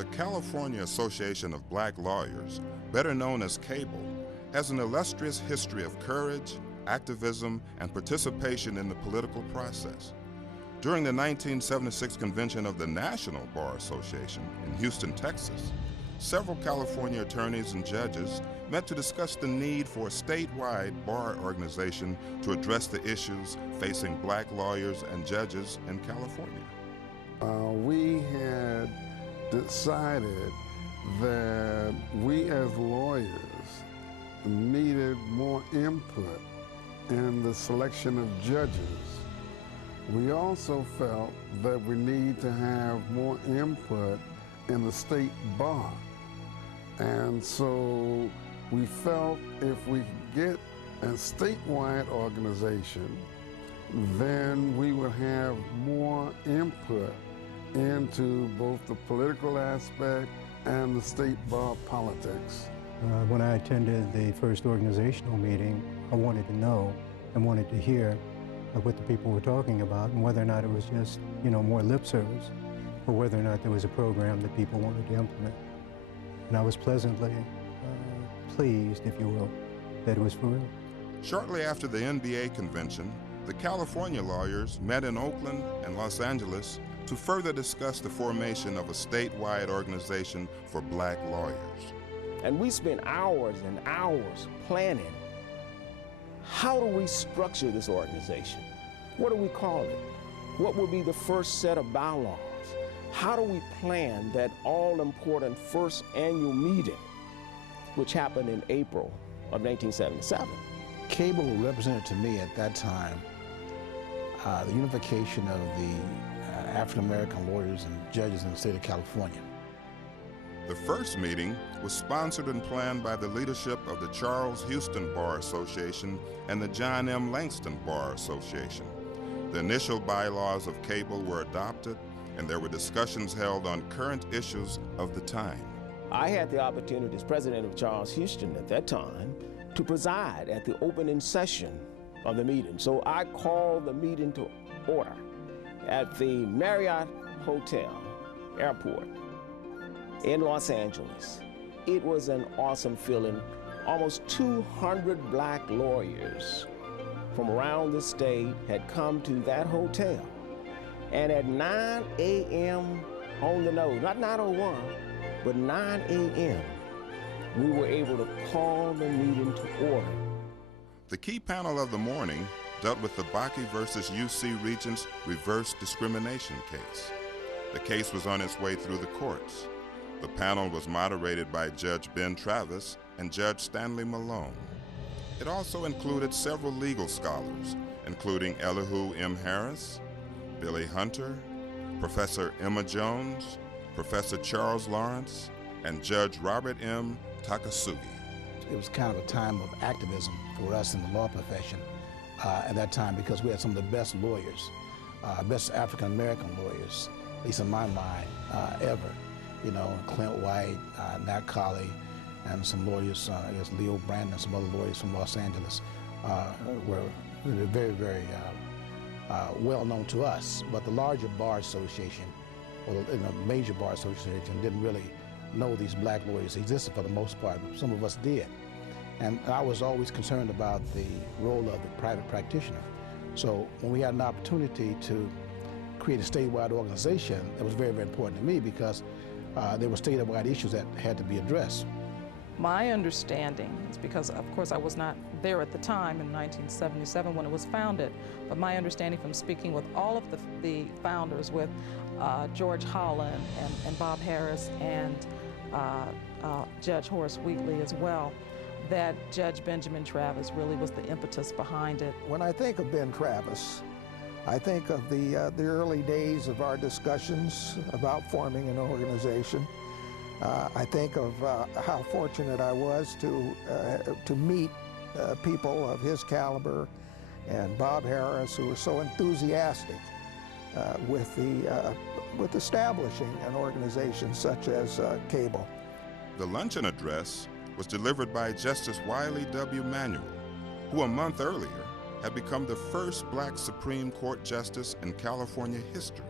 The California Association of Black Lawyers, better known as CABL, has an illustrious history of courage, activism, and participation in the political process. During the 1976 convention of the National Bar Association in Houston, Texas, several California attorneys and judges met to discuss the need for a statewide bar organization to address the issues facing black lawyers and judges in California. We had decided that we as lawyers needed more input in the selection of judges. We also felt that we need to have more input in the state bar. And so we felt if we could get a statewide organization, then we would have more input into both the political aspect and the state bar politics. When I attended the first organizational meeting, I wanted to know and wanted to hear what the people were talking about and whether or not it was just, more lip service or whether or not there was a program that people wanted to implement. And I was pleasantly pleased, if you will, that it was for real. Shortly after the NBA convention, the California lawyers met in Oakland and Los Angeles to further discuss the formation of a statewide organization for black lawyers. And we spent hours and hours planning, how do we structure this organization? What do we call it? What would be the first set of bylaws? How do we plan that all-important first annual meeting, which happened in April of 1977? CABL represented to me at that time the unification of the African-American lawyers and judges in the state of California. The first meeting was sponsored and planned by the leadership of the Charles Houston Bar Association and the John M. Langston Bar Association. The initial bylaws of CABL were adopted, and there were discussions held on current issues of the time. I had the opportunity as president of Charles Houston at that time to preside at the opening session of the meeting. So I called the meeting to order at the Marriott Hotel Airport in Los Angeles. It was an awesome feeling. Almost 200 black lawyers from around the state had come to that hotel. And at 9 a.m. on the nose, not 9:01, but 9 a.m., we were able to call the meeting to order. The key panel of the morning dealt with the Bakke versus UC Regents reverse discrimination case. The case was on its way through the courts. The panel was moderated by Judge Ben Travis and Judge Stanley Malone. It also included several legal scholars, including Elihu M. Harris, Billy Hunter, Professor Emma Jones, Professor Charles Lawrence, and Judge Robert M. Takasugi. It was kind of a time of activism for us in the law profession at that time because we had some of the best lawyers, best African-American lawyers, at least in my mind, ever. Clint White, Nat Colley, and some lawyers, Leo Brandon and some other lawyers from Los Angeles were very, very well known to us. But the larger bar association, or the major bar association, didn't really know these black lawyers existed for the most part. Some of us did. And I was always concerned about the role of the private practitioner. So when we had an opportunity to create a statewide organization, that was very, very important to me because there were statewide issues that had to be addressed. My understanding is because, of course, I was not there at the time in 1977 when it was founded, but my understanding from speaking with all of the founders, with George Holland and Bob Harris and Judge Horace Wheatley as well, that Judge Benjamin Travis really was the impetus behind it. When I think of Ben Travis, I think of the early days of our discussions about forming an organization. I think of how fortunate I was to meet people of his caliber, and Bob Harris, who were so enthusiastic with establishing an organization such as CABL. The luncheon address was delivered by Justice Wiley W. Manuel, who a month earlier had become the first black Supreme Court justice in California history.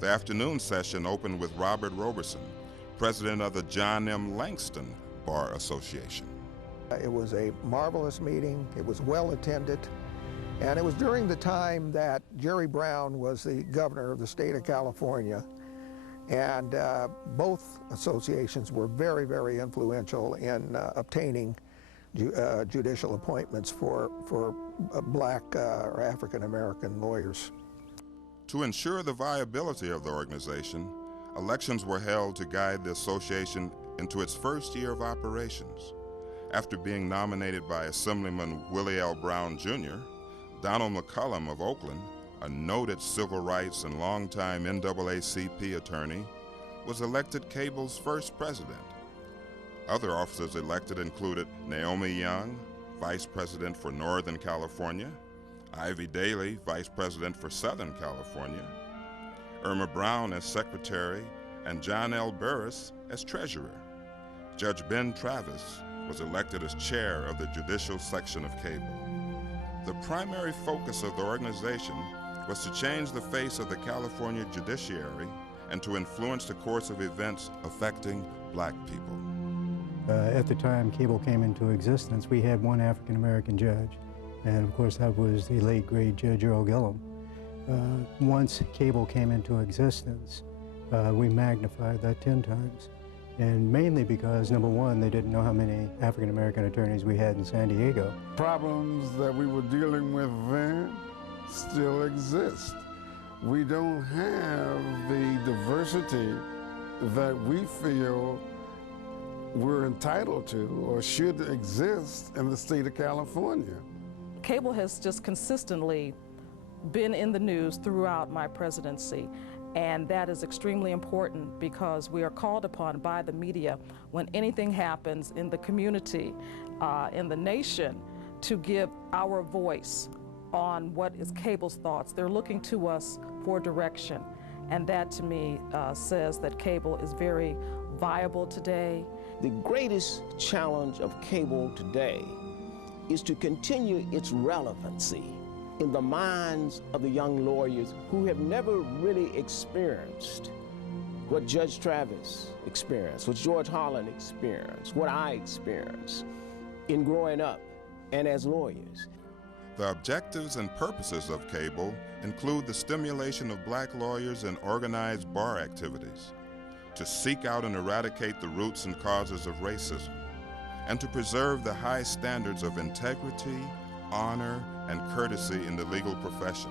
The afternoon session opened with Robert Roberson, president of the John M. Langston Bar Association. It was a marvelous meeting. It was well attended. And it was during the time that Jerry Brown was the governor of the state of California. And both associations were very, very influential in obtaining judicial appointments for black or African American lawyers. To ensure the viability of the organization, elections were held to guide the association into its first year of operations. After being nominated by Assemblyman Willie L. Brown, Jr., Donald McCullum of Oakland, a noted civil rights and longtime NAACP attorney, was elected CABL's first president. Other officers elected included Naomi Young, vice president for Northern California, Ivy Daly, vice president for Southern California, Irma Brown as secretary, and John L. Burris as treasurer. Judge Ben Travis was elected as chair of the judicial section of CABL. The primary focus of the organization was to change the face of the California judiciary and to influence the course of events affecting black people. At the time CABL came into existence, we had one African American judge, and of course that was the late great Judge Earl Gillum. Once CABL came into existence, we magnified that 10 times. And mainly because, number one, they didn't know how many African American attorneys we had in San Diego. Problems that we were dealing with then still exist. We don't have the diversity that we feel we're entitled to or should exist in the state of California. CABL has just consistently been in the news throughout my presidency. And that is extremely important because we are called upon by the media when anything happens in the community, in the nation, to give our voice on what is CABL's thoughts. They're looking to us for direction. And that to me says that CABL is very viable today. The greatest challenge of CABL today is to continue its relevancy in the minds of the young lawyers who have never really experienced what Judge Travis experienced, what George Holland experienced, what I experienced in growing up and as lawyers. The objectives and purposes of CABL include the stimulation of black lawyers in organized bar activities, to seek out and eradicate the roots and causes of racism, and to preserve the high standards of integrity, honor, and courtesy in the legal profession.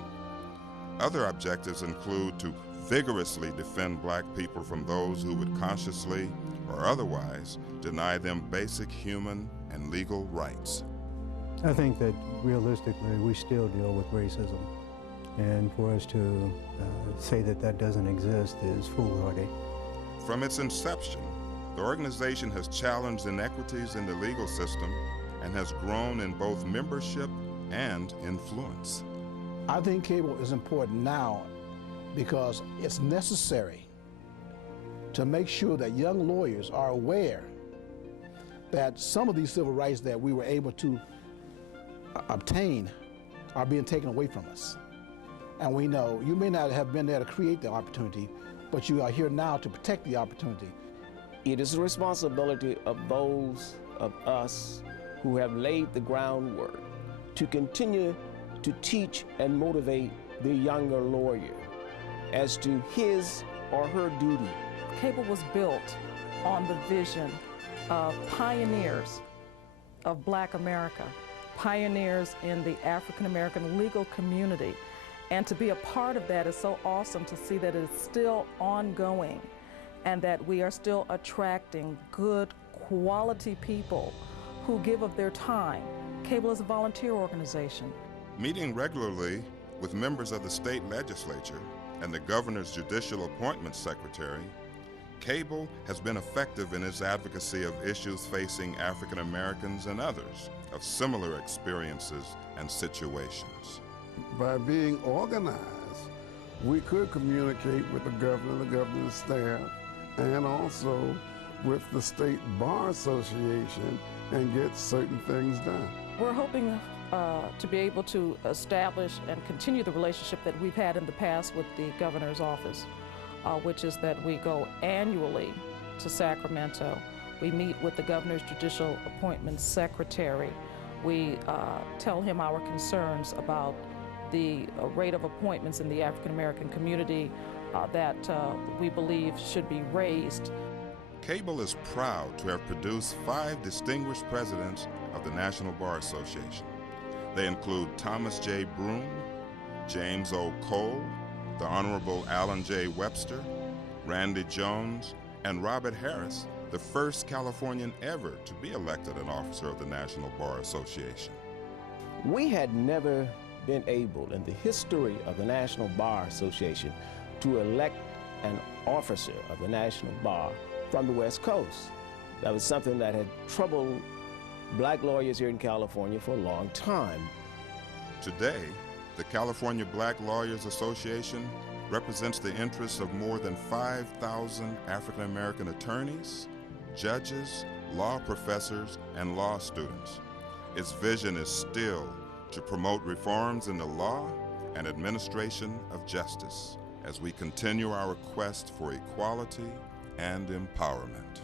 Other objectives include to vigorously defend black people from those who would consciously or otherwise deny them basic human and legal rights. I think that realistically we still deal with racism, and for us to say that that doesn't exist is foolhardy. From its inception, the organization has challenged inequities in the legal system and has grown in both membership and influence. I think CABL is important now because it's necessary to make sure that young lawyers are aware that some of these civil rights that we were able to obtain are being taken away from us. And we know you may not have been there to create the opportunity, but you are here now to protect the opportunity. It is the responsibility of those of us who have laid the groundwork to continue to teach and motivate the younger lawyer as to his or her duty. CABL was built on the vision of pioneers of Black America, pioneers in the African American legal community. And to be a part of that is so awesome to see that it's still ongoing and that we are still attracting good quality people who give of their time. CABL is a volunteer organization. Meeting regularly with members of the state legislature and the governor's judicial appointments secretary, CABL has been effective in its advocacy of issues facing African Americans and others of similar experiences and situations. By being organized, we could communicate with the governor's staff, and also with the State Bar Association and get certain things done. We're hoping to be able to establish and continue the relationship that we've had in the past with the governor's office, which is that we go annually to Sacramento. We meet with the governor's judicial appointments secretary. We tell him our concerns about the rate of appointments in the African American community that we believe should be raised. CABL is proud to have produced 5 distinguished presidents of the National Bar Association. They include Thomas J. Broome, James O. Cole, the Honorable Allen J. Webster, Randy Jones, and Robert Harris, the first Californian ever to be elected an officer of the National Bar Association. We had never been able in the history of the National Bar Association to elect an officer of the National Bar from the West Coast. That was something that had troubled black lawyers here in California for a long time. Today, the California Black Lawyers Association represents the interests of more than 5,000 African American attorneys, judges, law professors, and law students. Its vision is still to promote reforms in the law and administration of justice as we continue our quest for equality and empowerment.